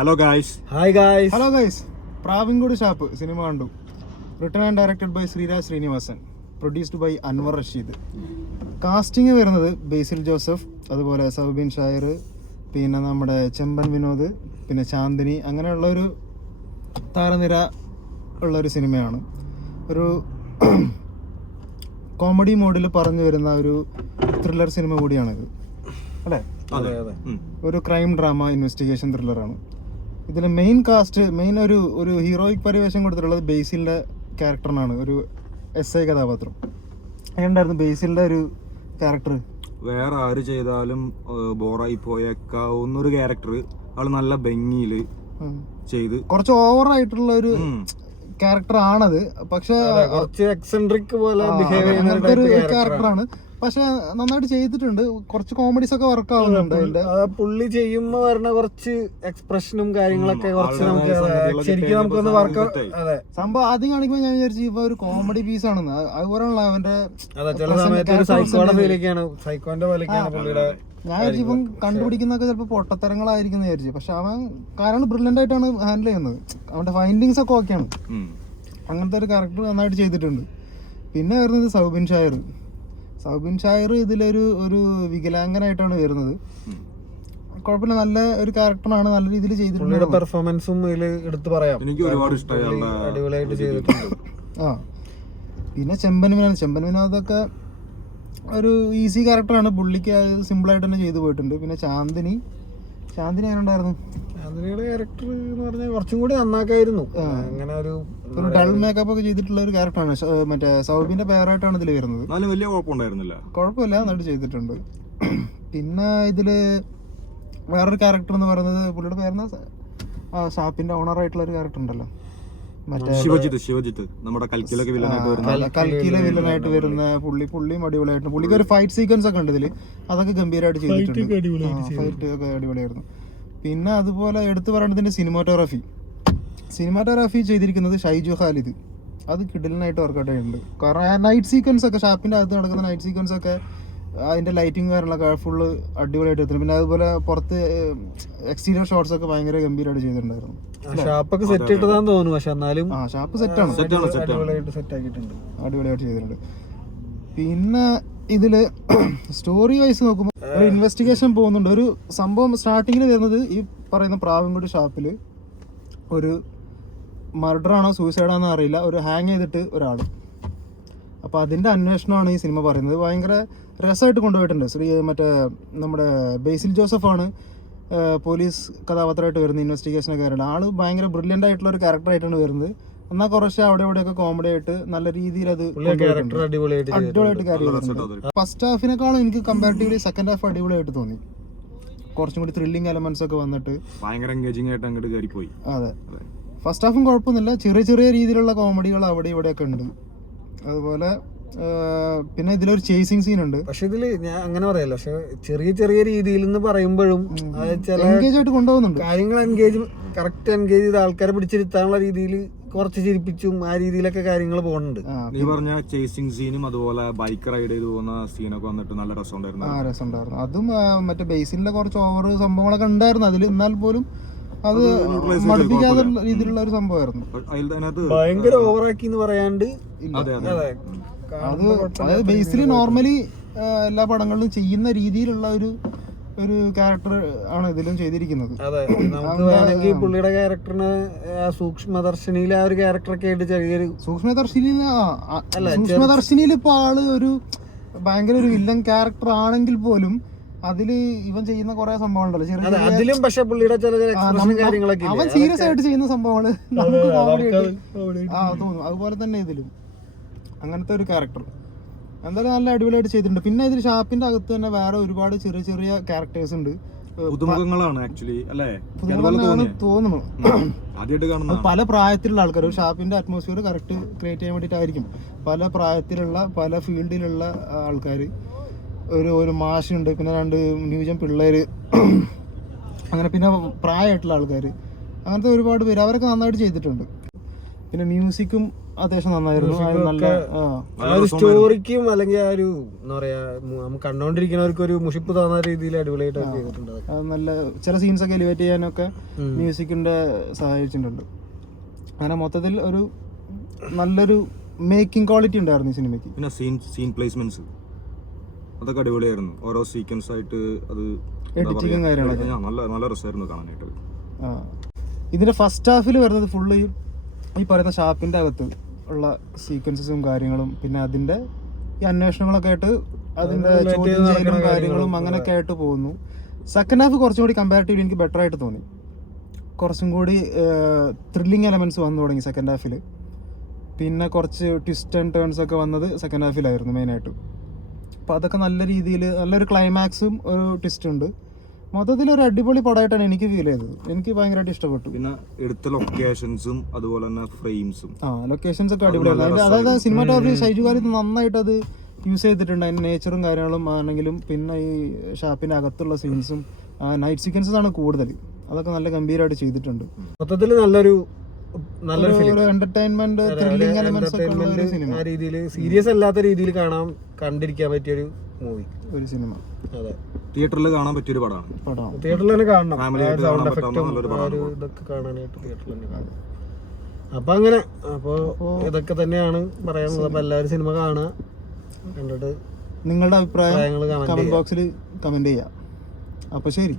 Hello guys. Hello guys. Pravinkoodu Shappu cinema കണ്ടു. Written and directed by Sreeraj Sreenivasan, produced by Anwar Rasheed. Casting വരുന്നത് Basil Joseph, അതുപോലെ സൗബിൻ ഷായർ, പിന്നെ നമ്മുടെ ചെമ്പൻ വിനോദ്, പിന്നെ ചാന്ദിനി, അങ്ങനെയുള്ളൊരു താരനിര ഉള്ളൊരു സിനിമയാണ്. ഒരു കോമഡി മോഡിൽ പറഞ്ഞു വരുന്ന ഒരു ത്രില്ലർ സിനിമ കൂടിയാണിത്, അല്ലേ? ഒരു ക്രൈം ഡ്രാമ ഇൻവെസ്റ്റിഗേഷൻ ത്രില്ലറാണ്. ഇതിൽ മെയിൻ കാസ്റ്റ്, ഒരു ഹീറോയിക് പരിവേഷം കൊടുത്തിട്ടുള്ളത് ബേസിലിൻ്റെ ക്യാരക്ടറിനാണ്, ഒരു SI കഥാപാത്രം. എങ്ങനെയുണ്ടായിരുന്നു ബേസിലിൻ്റെ ഒരു ക്യാരക്ടർ? വേറെ ആര് ചെയ്താലും ബോറായി പോയേക്കാവുന്ന ഒരു ക്യാരക്ടർ ആള് നല്ല ഭംഗിയിൽ ചെയ്ത്, കുറച്ച് ഓവറായിട്ടുള്ള ഒരു ക്യാരക്ടർ ആണത്. പക്ഷെ എക്സെൻട്രിക് പോലെ അങ്ങനത്തെ ഒരു ക്യാരക്ടറാണ്. പക്ഷെ നന്നായിട്ട് ചെയ്തിട്ടുണ്ട്. കുറച്ച് കോമഡീസ് ഒക്കെ വർക്ക് ആവുന്നുണ്ട്. അതിന്റെ പുള്ളി ചെയ്യുമ്പോ വരുന്ന കുറച്ച് എക്സ്പ്രഷനും കാര്യങ്ങളൊക്കെ കുറച്ച് നമുക്ക് ശരിക്കും നമുക്കൊന്ന് വർക്ക്. അതെ, സംഭവം ആദ്യം കാണിക്കുമ്പോൾ ഞാൻ വിചാരിച്ചു ഇപ്പൊ ഒരു കോമഡി പീസ് ആണെന്ന്. അതുപോലെയുള്ള അവന്റെ ചില സമയത്ത് ഒരു സൈക്കോയുടെ ഫീലൊക്കെയാണ്, സൈക്കോന്റെ പോലെയൊക്കെയാണ് പുള്ളിയുടെ. ഞാൻ വിചാരിച്ചു ഇപ്പം കണ്ടുപിടിക്കുന്നൊക്കെ ചിലപ്പോൾ പൊട്ടത്തരങ്ങളായിരിക്കും വിചാരിച്ചു. പക്ഷെ അവൻ കാരണം ബ്രില്യൻ്റ് ആയിട്ടാണ് ഹാൻഡിൽ ചെയ്യുന്നത്. അവന്റെ ഫൈൻഡിങ്സ് ഒക്കെ ഓക്കെയാണ്. അങ്ങനത്തെ ഒരു ക്യാരക്ടർ നന്നായിട്ട് ചെയ്തിട്ടുണ്ട്. പിന്നെ വരുന്നത് സൗബിൻ ഷായർ ഇതിലൊരു വികലാംഗനായിട്ടാണ് വരുന്നത്. കുഴപ്പമില്ല, നല്ല ഒരു ക്യാരക്ടറാണ്, നല്ല രീതിയിൽ ചെയ്തിട്ടുണ്ട്. പെർഫോമൻസും എടുത്ത് പറയാം, എനിക്ക് ഒരുപാട് ഇഷ്ടമായി, അടിപൊളിയായിട്ട് ചെയ്തിട്ടുണ്ട്. പിന്നെ ചെമ്പൻ വിനോദൊക്കെ ഒരു ഈസി ക്യാരക്ടറാണ്, പുള്ളിക്ക് സിമ്പിളായിട്ട് തന്നെ ചെയ്തു പോയിട്ടുണ്ട്. പിന്നെ ചാന്ദിനി എങ്ങനെ ഉണ്ടായിരുന്നു? ചാന്ദിനിയുടെ ക്യാരക്ടർ എന്ന് പറഞ്ഞാൽ കുറച്ചും കൂടി നന്നാക്കായിരുന്നു. അങ്ങനെ ഒരു ഡൾ മേക്കപ്പ് ഒക്കെ ചെയ്തിട്ടുള്ള ഒരു ക്യാരക്ടറാണ്. മറ്റേ സൗബിന്റെ പേരായിട്ടാണ് ഇതിൽ വരുന്നത്. വലിയ കുഴപ്പമില്ല, നന്നായിട്ട് ചെയ്തിട്ടുണ്ട്. പിന്നെ ഇതില് വേറൊരു ക്യാരക്ടർ എന്ന് പറയുന്നത് പുള്ളിയുടെ പേരെന്ന ഷാപ്പിന്റെ ഓണറായിട്ടുള്ള ഒരു ക്യാരക്ടർ ഉണ്ടല്ലോ, മറ്റേ ശിവജിത്ത്, നമ്മുടെ കൽക്കിയിലെ വില്ലനായിട്ട് വരുന്ന പുള്ളിയും അടിപൊളിയായിട്ട്. പുള്ളിക്ക് ഒരു ഫൈറ്റ് സീക്വൻസ് ഒക്കെ ഉണ്ട് ഇതില്, അതൊക്കെ ഗംഭീരമായിട്ട് ചെയ്തിട്ടുണ്ട്. ഫൈറ്റ് ഒക്കെ അടിപൊളിയായിരുന്നു. പിന്നെ അതുപോലെ എടുത്തു പറയേണ്ടതിന്റെ സിനിമാറ്റോഗ്രാഫി ചെയ്തിരിക്കുന്നത് ഷൈജു ഖാലിദ്. അത് കിടിലനായിട്ട് വർക്കൗട്ട് ചെയ്യുന്നുണ്ട്. കാരണം ആ നൈറ്റ് സീക്വൻസ് ഒക്കെ, ഷാപ്പിന്റെ അകത്ത് നടക്കുന്ന നൈറ്റ് സീക്വൻസ് ഒക്കെ, അതിന്റെ ലൈറ്റിംഗ് കാര്യങ്ങളൊക്കെ ഫുള്ള് അടിപൊളിയായിട്ട് എത്തുന്നു. പിന്നെ അതുപോലെ പുറത്ത് എക്സ്റ്റീരിയർ ഷോട്ട്സ് ഒക്കെ ഭയങ്കര ഗംഭീരമായിട്ട് ചെയ്തിട്ടുണ്ടായിരുന്നു. ഷാപ്പൊക്കെ സെറ്റ് ഇട്ടതാന്ന് തോന്നുന്നു, പക്ഷെ എന്നാലും ഷാപ്പ് സെറ്റാണ്, അടിപൊളിയായിട്ട് ചെയ്തിട്ടുണ്ട്. പിന്നെ ഇതില് സ്റ്റോറി വൈസ് നോക്കുമ്പോൾ ഒരു ഇൻവെസ്റ്റിഗേഷൻ പോകുന്നുണ്ട്. ഒരു സംഭവം സ്റ്റാർട്ടിങ്ങിൽ വരുന്നത് ഈ പറയുന്ന പ്രാവിൻകുടി ഷാപ്പില് ഒരു മർഡറാണോ സൂയിസൈഡാണോ അറിയില്ല, ഒരു ഹാങ് ചെയ്തിട്ട് ഒരാൾ. അപ്പോൾ അതിൻ്റെ അന്വേഷണമാണ് ഈ സിനിമ പറയുന്നത്. ഭയങ്കര രസമായിട്ട് കൊണ്ടുപോയിട്ടുണ്ട്. മറ്റേ നമ്മുടെ ബേസിൽ ജോസഫാണ് പോലീസ് കഥാപാത്രമായിട്ട് വരുന്നത്, ഇൻവെസ്റ്റിഗേഷനൊക്കെ ആയിട്ട്. ആൾ ഭയങ്കര ബ്രില്യൻ്റ് ആയിട്ടുള്ള ഒരു ക്യാരക്ടറായിട്ടാണ് വരുന്നത്. എന്നാൽ കുറച്ച് അവിടെ ഇവിടെയൊക്കെ കോമഡി ആയിട്ട് നല്ല രീതിയിൽ അത് അടിപൊളിയായിട്ട് കാര്യമായിട്ടുണ്ട്. ഫസ്റ്റ് ഹാഫിനേക്കാളും എനിക്ക് കമ്പാരിറ്റീവ്ലി സെക്കൻഡ് ഹാഫ് അടിപൊളിയായിട്ട് തോന്നി. കുറച്ചും കൂടി ത്രില്ലിംഗ് എലമെന്റ്സ് ഒക്കെ വന്നിട്ട് ഭയങ്കര എൻഗേജിംഗ് ആയിട്ട് അങ്ങോട്ട് കയറിപ്പോയി. അതെ, ഫസ്റ്റ് ഹാഫും കുഴപ്പമൊന്നുമില്ല, ചെറിയ രീതിയിലുള്ള കോമഡികൾ അവിടെ ഇവിടെയൊക്കെ ഉണ്ട്. അതുപോലെ പിന്നെ ഇതിലൊരു ചേസിങ് സീൻ ഉണ്ട്. പക്ഷെ ഇതില് ഞാൻ അങ്ങനെ പറയല്ലോ, പക്ഷെ ചെറിയ രീതിയിൽ എന്ന് പറയുമ്പോഴും എൻഗേജ് ആയിട്ട് കൊണ്ടുപോകുന്നുണ്ട് കാര്യങ്ങൾ. കറക്റ്റ് എൻഗേജ് ചെയ്ത് ആൾക്കാരെ പിടിച്ചിരുത്താനുള്ള രീതിയിൽ കുറച്ച് ചിരിപ്പിച്ചും ആ രീതിയിലൊക്കെ കാര്യങ്ങൾ പോകുന്നുണ്ട്. നീ പറഞ്ഞ ചേസിങ് സീനും അതുപോലെ ബൈക്ക് റൈഡ് ചെയ്ത് പോകുന്ന സീനൊക്കെ വന്നിട്ട് നല്ല രസമുണ്ടായിരുന്നു. അതും മറ്റേ ബേസിലെ കുറച്ച് ഓവർ സംഭവങ്ങളൊക്കെ ഉണ്ടായിരുന്നു അതിൽ. എന്നാൽ പോലും അത് മടുപ്പിക്കാത്ത രീതിയിലുള്ള ഒരു സംഭവമായിരുന്നു. ഭയങ്കര ഓവറാക്കി എന്ന് പറയാണ്ട് അതായത് ബേസിൽ നോർമലി എല്ലാ പടങ്ങളിലും ചെയ്യുന്ന രീതിയിലുള്ള ഒരു ക്യാരക്ടർ ആണ് ഇതിലും ചെയ്തിരിക്കുന്നത്. അതെ, നമുക്ക് വേണമെങ്കിൽ പുള്ളിയുടെ ക്യാരക്ടറിന് സൂക്ഷ്മദർശിനിയിലെ ആ ഒരു ക്യാരക്ടറൊക്കെ ആയിട്ട് ചെറിയൊരു സൂക്ഷ്മദർശിനിയിൽ ഇപ്പൊ ആള് ഒരു ഭയങ്കര ഒരു വില്ലൻ ക്യാരക്ടർ ആണെങ്കിൽ പോലും അതില് ഇവൻ ചെയ്യുന്ന കുറെ സംഭവങ്ങളുണ്ടല്ലോ അതിലും. പക്ഷെ പുള്ളിയുടെ ചില കാര്യങ്ങളൊക്കെ അവൻ സീരിയസ് ആയിട്ട് ചെയ്യുന്ന സംഭവങ്ങള് നമുക്ക് കോമഡി ആയിട്ട് തോന്നും. അതുപോലെ തന്നെ ഇതിലും അങ്ങനത്തെ ഒരു ക്യാരക്ടർ എന്തായാലും നല്ല അടിപൊളിയായിട്ട് ചെയ്തിട്ടുണ്ട്. പിന്നെ ഇതിൽ ഷാപ്പിന്റെ അകത്ത് തന്നെ വേറെ ഒരുപാട് ചെറിയ ക്യാരക്ടേഴ്സ് ഉണ്ട്. തോന്നുന്നു പല പ്രായത്തിലുള്ള ആൾക്കാർ. ഒരു ഷാപ്പിന്റെ അറ്റ്മോസ്ഫിയർ കറക്റ്റ് ക്രിയേറ്റ് ചെയ്യാൻ വേണ്ടിയിട്ടായിരിക്കും പല പ്രായത്തിലുള്ള പല ഫീൽഡിലുള്ള ആൾക്കാർ. ഒരു മാഷുണ്ട്, പിന്നെ 2 ന്യൂജൻ പിള്ളേര്, അങ്ങനെ പിന്നെ പ്രായമായിട്ടുള്ള ആൾക്കാർ, അങ്ങനത്തെ ഒരുപാട് പേര്, അവരൊക്കെ നന്നായിട്ട് ചെയ്തിട്ടുണ്ട്. പിന്നെ മ്യൂസിക്കും അത്യാവശ്യം നന്നായിരുന്നു. അത് നല്ല സ്റ്റോറിക്കും അല്ലെങ്കിൽ ആ ഒരു എന്താ പറയാ നമുക്ക് കണ്ടോണ്ടിരിക്കുന്നവർക്ക് ഒരു മുഷിപ്പ് തോന്നുന്ന രീതിയിൽ അടിപൊളിയായിട്ട് ചെയ്തിട്ടുണ്ട്. അത് നല്ല ചില സീൻസ് ഒക്കെ എലിവേറ്റ് ചെയ്യാനൊക്കെ മ്യൂസിക്കിന്റെ സഹായിച്ചിട്ടുണ്ട്. അങ്ങനെ മൊത്തത്തിൽ ഒരു നല്ലൊരു മേക്കിംഗ് ക്വാളിറ്റി ഉണ്ടായിരുന്നു ഈ സിനിമയ്ക്ക്. പിന്നെ സീൻ പ്ലേസ്മെന്റ്സ് അതൊക്കെ അടിപൊളിയായിരുന്നു. ഓരോ സീക്വൻസ് ആയിട്ട് അത് എഡിറ്റിങ്ങും കാര്യങ്ങളൊക്കെ നല്ല രസമായിരുന്നു കാണാനായിട്ട്. ഇതിന്റെ ഫസ്റ്റ് ഹാഫിൽ വരുന്നത് ഫുള്ള് ഈ പറയുന്ന ഷാപ്പിന്റെ അകത്ത് ഉള്ള സീക്വൻസസും കാര്യങ്ങളും പിന്നെ അതിന്റെ ഈ അന്വേഷണങ്ങളൊക്കെ ആയിട്ട് അതിന്റെ ചോദ്യം ചെയ്യലും കാര്യങ്ങളും അങ്ങനെയൊക്കെ ആയിട്ട് പോകുന്നു. സെക്കൻഡ് ഹാഫ് കുറച്ചും കൂടി കമ്പാരിറ്റീവ്ലി എനിക്ക് ബെറ്റർ ആയിട്ട് തോന്നി. കുറച്ചും കൂടി ത്രില്ലിങ് എലമെന്റ്സ് വന്നു തുടങ്ങി സെക്കൻഡ് ഹാഫിൽ. പിന്നെ കുറച്ച് ട്വിസ്റ്റ് ആൻഡ് ടേൺസ് ഒക്കെ വന്നത് സെക്കൻഡ് ഹാഫിലായിരുന്നു മെയിനായിട്ട്. അപ്പോൾ അതൊക്കെ നല്ല രീതിയിൽ നല്ലൊരു ക്ലൈമാക്സും ഒരു ട്വിസ്റ്റ് ഉണ്ട്. മൊത്തത്തിൽ ഒരു അടിപൊളി പടമായിട്ടാണ് എനിക്ക് ഫീൽ ചെയ്തത്. എനിക്ക് ഭയങ്കരമായിട്ട് ഇഷ്ടപ്പെട്ടു. പിന്നെ എടുത്ത ലൊക്കേഷൻസും അതുപോലെ തന്നെ ഫ്രെയിംസും ലൊക്കേഷൻസ് ഒക്കെ അടിപൊളിയായിരുന്നു. അതായത് സിനിമാറ്റോഗ്രാഫി ഷൈജുകാരി നന്നായിട്ട് അത് യൂസ് ചെയ്തിട്ടുണ്ട്. അതിൻ്റെ നേച്ചറും കാര്യങ്ങളും ആണെങ്കിലും പിന്നെ ഈ ഷാപ്പിൻ്റെ അകത്തുള്ള സീൻസും നൈറ്റ് സീക്വൻസസ് ആണ് കൂടുതൽ. അതൊക്കെ നല്ല ഗംഭീരമായിട്ട് ചെയ്തിട്ടുണ്ട്. മൊത്തത്തിൽ നല്ലൊരു എന്റർടൈൻമെന്റ് ത്രില്ലിംഗ് എലമെന്റ്സ് ഒക്കെ ഉള്ള ഒരു സിനിമ. ആ രീതിയിൽ സീരിയസ് അല്ലാത്ത രീതിയിൽ കണ്ടിരിക്കാൻ പറ്റിയൊരു മൂവി, ഒരു സിനിമ. അതെ, തിയേറ്ററിൽ കാണാൻ പറ്റിയൊരു പടമാണ്. തിയേറ്ററിൽ തന്നെ കാണണം. സൗണ്ട് എഫക്റ്റും ഇതൊക്കെ കാണാനായിട്ട് തിയേറ്ററിൽ തന്നെ കാണണം. അപ്പൊ അങ്ങനെ ഇതൊക്കെ തന്നെയാണ് പറയാനുള്ളത്. അപ്പൊ എല്ലാവരും സിനിമ കാണുക, കണ്ടിട്ട് നിങ്ങളുടെ അഭിപ്രായം കമന്റ് ബോക്സിൽ കമന്റ് ചെയ്യാം. അപ്പൊ ശരി.